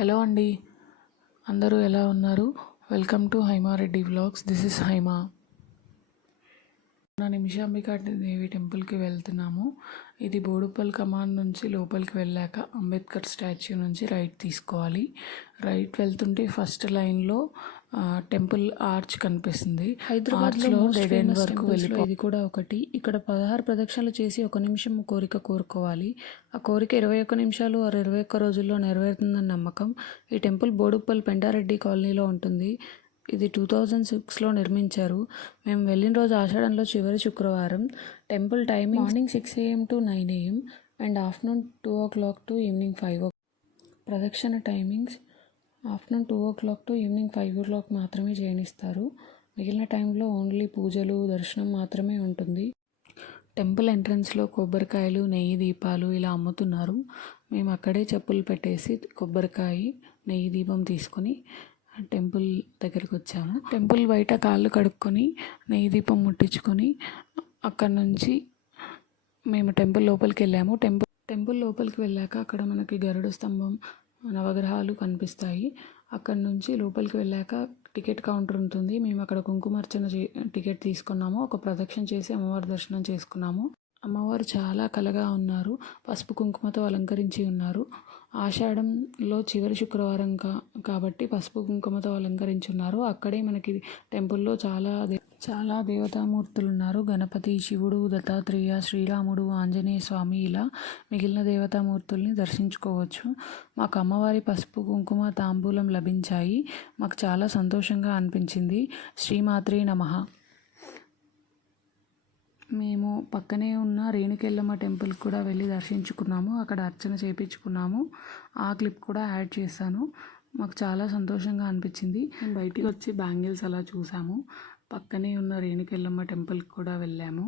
Hello అండి, అందరూ ఎలా ఉన్నారు? Welcome to Haima Reddy vlogs. This is Haima. Nimishambika దేవి టెంపుల్కి వెళ్తున్నాము. ఇది బోడుప్పల్ కమాన్ నుంచి లోపలికి వెళ్ళాక అంబేద్కర్ స్టాచ్యూ నుంచి రైట్ తీసుకోవాలి. రైట్ వెళ్తుంటే ఫస్ట్ లైన్లో టెంపుల్ ఆర్చ్ కనిపిస్తుంది. హైదరాబాద్లో డెడ్ ఎండ్ వరకు ఇది కూడా ఒకటి. ఇక్కడ 16 ప్రదక్షిణలు చేసి 1 నిమిషం కోరిక కోరుకోవాలి. ఆ కోరిక 21 నిమిషాలు 21 రోజుల్లో నెరవేరుతుందని నమ్మకం. ఈ టెంపుల్ బోడుప్పల్ పెంటారెడ్డి కాలనీలో ఉంటుంది. ఇది 2006లో నిర్మించారు. మేము వెళ్ళిన రోజు ఆషాఢంలో చివరి శుక్రవారం. Temple timing morning 6 AM to 9 AM and afternoon 2 o'clock to evening 5 o'clock. ప్రదక్షిణ timings afternoon 2 o'clock to evening 5 o'clock మాత్రమే చేయనిస్తారు. మిగిలిన టైంలో ఓన్లీ పూజలు, దర్శనం మాత్రమే ఉంటుంది. టెంపుల్ ఎంట్రన్స్లో కొబ్బరికాయలు, నెయ్యి దీపాలు ఇలా అమ్ముతున్నారు. మేము అక్కడే చెప్పులు పెట్టేసి కొబ్బరికాయ, నెయ్యి దీపం తీసుకొని టెంపుల్ దగ్గరికి వచ్చాము. టెంపుల్ బయట కాళ్ళు కడుక్కొని నెయ్యి దీపం ముట్టించుకొని అక్కడ నుంచి మేము టెంపుల్ లోపలికి వెళ్ళాము. టెంపుల్ లోపలికి వెళ్ళాక అక్కడ మనకి గరుడ స్తంభం, నవగ్రహాలు కనిపిస్తాయి. అక్కడ నుంచి లోపలికి వెళ్ళాక టికెట్ కౌంటర్ ఉంటుంది. మేము అక్కడ కుంకుమార్చన టికెట్ తీసుకున్నాము. ఒక ప్రదక్షిణ చేసి అమ్మవారి దర్శనం చేసుకున్నాము. అమ్మవారు చాలా కలగా ఉన్నారు. పసుపు కుంకుమతో అలంకరించి ఉన్నారు. ఆషాఢంలో చివరి శుక్రవారం కాబట్టి పసుపు కుంకుమతో అలంకరించి ఉన్నారు. అక్కడే మనకి టెంపుల్లో చాలా దేవతామూర్తులు ఉన్నారు. గణపతి, శివుడు, దత్తాత్రేయ, శ్రీరాముడు, ఆంజనేయ స్వామి ఇలా మిగిలిన దేవతామూర్తుల్ని దర్శించుకోవచ్చు. మాకు అమ్మవారి పసుపు కుంకుమ తాంబూలం లభించాయి. మాకు చాలా సంతోషంగా అనిపించింది. శ్రీమాత్రే నమః. మేము పక్కనే ఉన్న రేణుకెళ్ళమ్మ టెంపుల్ కూడా వెళ్ళి దర్శించుకున్నాము. అక్కడ అర్చన చేయించుకున్నాము. ఆ క్లిప్ కూడా యాడ్ చేశాను. మాకు చాలా సంతోషంగా అనిపించింది. మేము బయటికి వచ్చి బ్యాంగిల్స్ అలా చూసాము. పక్కనే ఉన్న రేణుకెళ్ళమ్మ టెంపుల్కి కూడా వెళ్ళాము.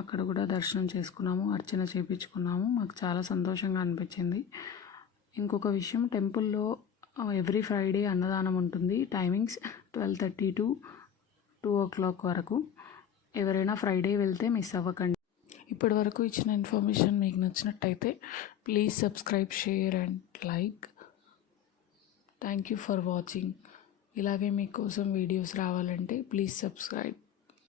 అక్కడ కూడా దర్శనం చేసుకున్నాము, అర్చన చేయించుకున్నాము. మాకు చాలా సంతోషంగా అనిపించింది. ఇంకొక విషయం, టెంపుల్లో ఎవ్రీ ఫ్రైడే అన్నదానం ఉంటుంది. టైమింగ్స్ 12:30 to 2 o'clock వరకు. ఎవరైనా ఫ్రైడే వెళ్తే మిస్ అవ్వకండి. ఇప్పటి వరకు ఇచ్చిన ఇన్ఫర్మేషన్ మీకు నచ్చినట్టయితే please subscribe, share and like. Thank you for watching. ఇలాగే మీకోసం వీడియోస్ రావాలంటే ప్లీజ్ సబ్స్క్రైబ్.